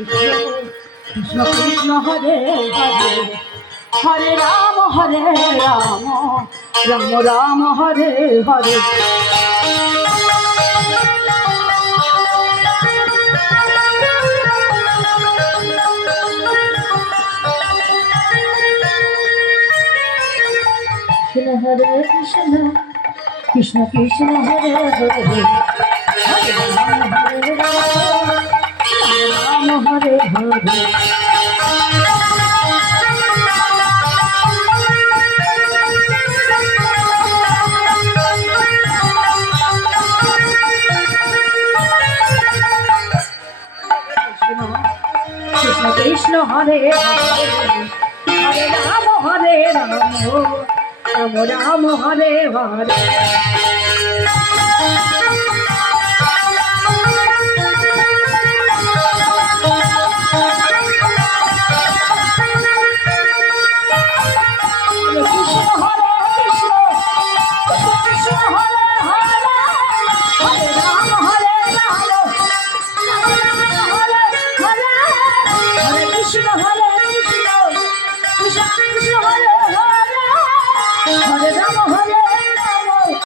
কৃষ্ণ কৃষ্ণ হরে হরে হরে রাম রাম রাম হরে হরে কৃষ্ণ Hare কৃষ্ণ কৃষ্ণ কৃষ্ণ হরে হরে হরে রাম হরে হরে কৃষ্ণ কৃষ্ণ হরে হরে হরে রাম রাম রাম হরে Hare Krishna Hare Krishna, Krishna Krishna Hare